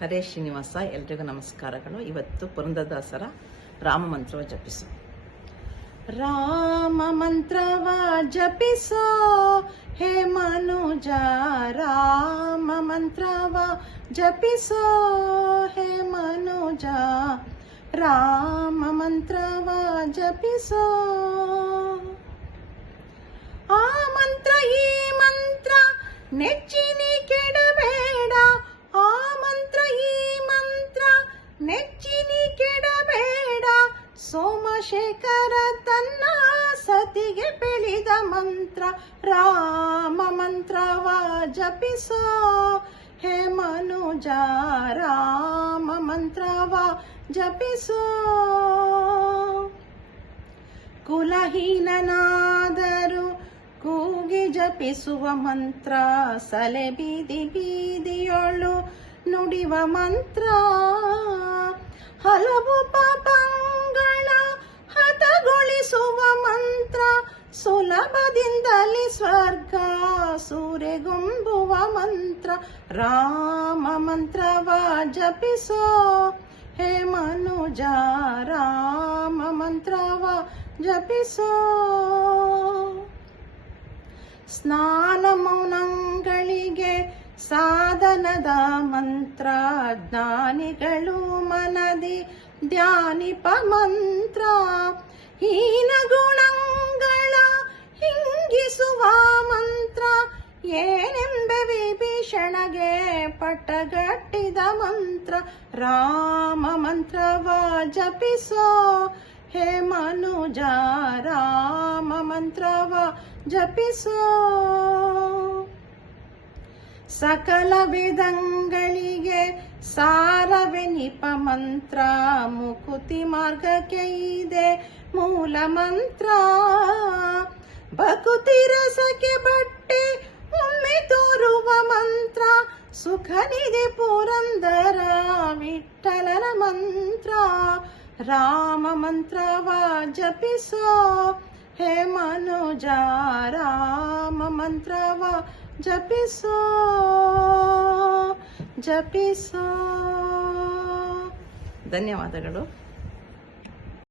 ಹರೇ ಶ್ರೀನಿವಾಸ. ಎಲ್ರಿಗೂ ನಮಸ್ಕಾರಗಳು. ಇವತ್ತು ಪುರಂದರದಾಸರ ರಾಮ ಮಂತ್ರವ ಜಪಿಸು. ರಾಮ ಮಂತ್ರವ ಜಪಿಸೋ ಹೇ ಮನುಜ, ರಾಮ ಮಂತ್ರವ ಜಪಿಸೋ ಹೇ ಮನುಜ, ರಾಮ ಮಂತ್ರವ ಜಪಿಸೋ. ಆ ಮಂತ್ರ ಈ ಮಂತ್ರ ನೆಚ್ಚಿನಿ ಕೆಡಬೇಡ, ಆ ಮಂತ್ರ ಈ ಮಂತ್ರ ನೆಚ್ಚಿನಿ ಕೆಡಬೇಡ. ಸೋಮಶೇಖರ ತನ್ನ ಸತಿಗೆ ಬೆಳೆದ ಮಂತ್ರ, ರಾಮ ಮಂತ್ರವ ಜಪಿಸೋ ಹೇ ಮನುಜ, ರಾಮ ಮಂತ್ರವ ಜಪಿಸೋ. ಕುಲಹೀನನಾದರೂ ಕೂಗಿ ಜಪಿಸುವ ಮಂತ್ರ, ಸಲೆ ಬೀದಿ ಬೀದಿಯೊಳು ನುಡಿವ ಮಂತ್ರ. ಹಲವು ಪಾಪಗಳ ಹತಗೊಳಿಸುವ ಮಂತ್ರ, ಸುಲಭದಿಂದಲೇ ಸ್ವರ್ಗ ಸೂರೆಗುಂಬುವ ಮಂತ್ರ. ರಾಮ ಮಂತ್ರವ ಜಪಿಸೋ ಹೇ ಮನುಜ, ರಾಮ ಮಂತ್ರವ ಜಪಿಸೋ. ಸ್ನಾನ ಮೌನಗಳಿಗೆ ಸಾಧನದ ಮಂತ್ರ, ಜ್ಞಾನಿಗಳು ಮನದಿ ಧ್ಯಾನಿಪ ಮಂತ್ರ. ಹೀನ ಗುಣಗಳ ಹಿಂಗಿಸುವ ಮಂತ್ರ, ಏನೆಂಬ ವಿಭೀಷಣಗೆ ಪಟ್ಟಗಟ್ಟಿದ ಮಂತ್ರ. ರಾಮ ಮಂತ್ರವ ಜಪಿಸೋ ಹೇ ಮನುಜ, ರಾಮ ಮಂತ್ರವ ಜಪಿಸೋ. ಸಕಲ ವೇದಗಳಿಗೆ ಸಾರವೆನಿಪ ಮಂತ್ರ, ಮುಕುತಿ ಮಾರ್ಗಕ್ಕೆ ಇದೆ ಮೂಲ ಮಂತ್ರ. ಭಕುತಿ ರಸಕ್ಕೆ ಬಟ್ಟೆ ಒಮ್ಮೆ ತೋರುವ ಮಂತ್ರ, ಸುಖ ನಿಧಿ ಪುರಂದರ ವಿಠಲನ ಮಂತ್ರ. ರಾಮ ಮಂತ್ರವ ಜಪಿಸೋ ಹೇ ಮನುಜ, ರಾಮ ಮಂತ್ರವ ಜಪಿಸೋ ಜಪಿಸೋ. ಧನ್ಯವಾದಗಳು.